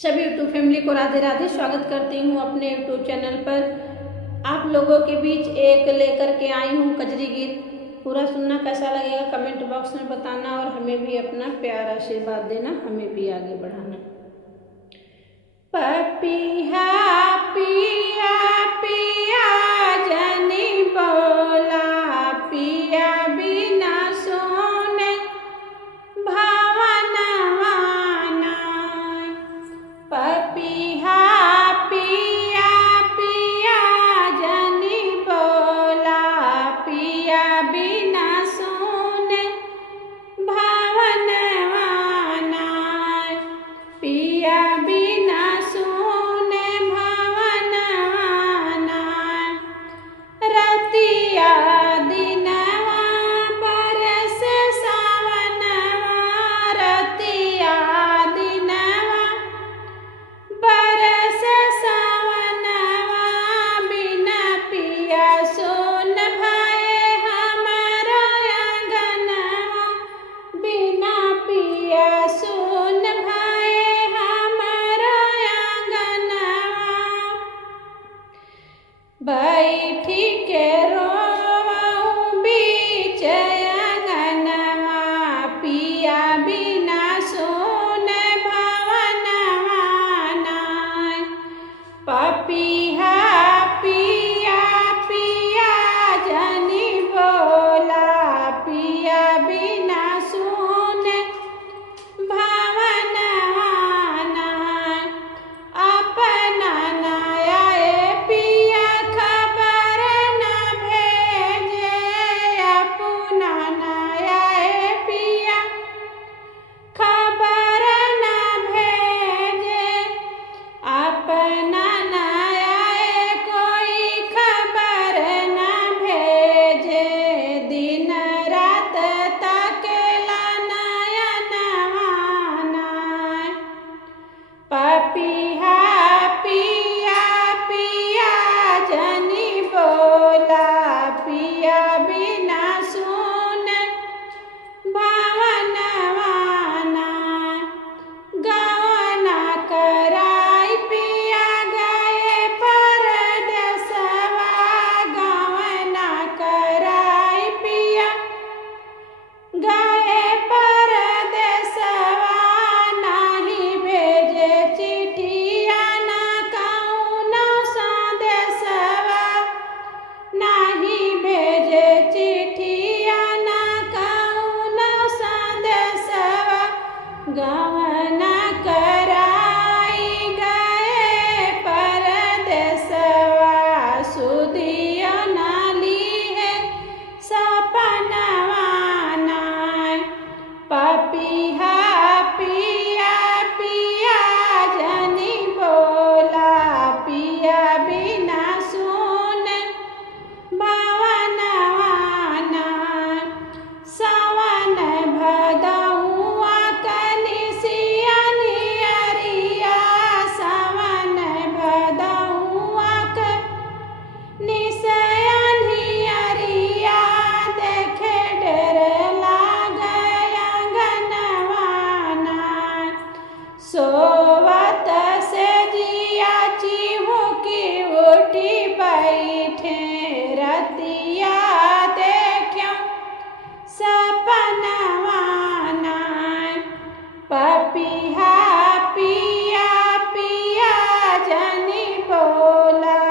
सभी YouTube family को राधे राधे। स्वागत करती हूँ अपने यूट्यूब चैनल पर। आप लोगों के बीच एक लेकर के आई हूँ कजरी गीत। पूरा सुनना, कैसा लगेगा कमेंट बॉक्स में बताना और हमें भी अपना प्यार आशीर्वाद देना, हमें भी आगे बढ़ाना। पपिया पिया पिया जनी बोला, पिया बिना सोने भावना वाना। पपिया पिया पिया जनी बोला, पिया बिना सोने भावना वाना। पिया बिना सोने भावना वाना। रतिया दिनवा बरस सावनवा, रतिया दिनवा बरस सावनवा। बिना पिया सोन भाए हमारा आंगनवा, बिना पिया सोन भाए हमारा आंगनवा। बैठी के रोवाऊं बीच आंगनवा, पिया बिना सोन भावनवा नाय। पपिया पिया पिया जनी बोला, पिया बिना सोन भावनवा नाय। अपना नया पिया खबर न भेजे, अपना नया पिया खबर न भेजे। अपना नया कोई खबर न भेजे, दिन रात तकेला नयनवा नाय। पपिया पिया पिया जनी बोला, पिया बिना सोन भावनवा नाय। गवना कराई पिया गए परदेसवा, गवना कराई पिया गए परदेसवा। नाही भेजे चिठिया ना कौनो संदेशवा, नाही भेजे चिठिया ना कौनो संदेशवा। गवना कराई गए परदेसवा, सुधिया ना ली है सपनवा नाय। पपिया पिया पिया जनी बोला, पिया बिना सोन भावनवा नाय। सावन भदौआ कनिसिया नियरिया, सावन भदौआ कनिसिया नियरिया। देखे डर लागे आंगनवा नाय। सोवत से जिया चिहुकी उठी बैठे, रतिया देख्यो सपनवा नाय। पपिया पिया पिया जनी बोला,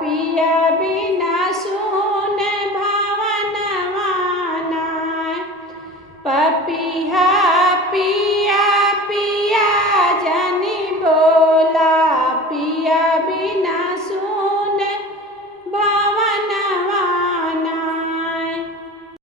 पिया बिना सोन भावनवा नाय। पपिया पिया पिया जनी बोला, पिया बिना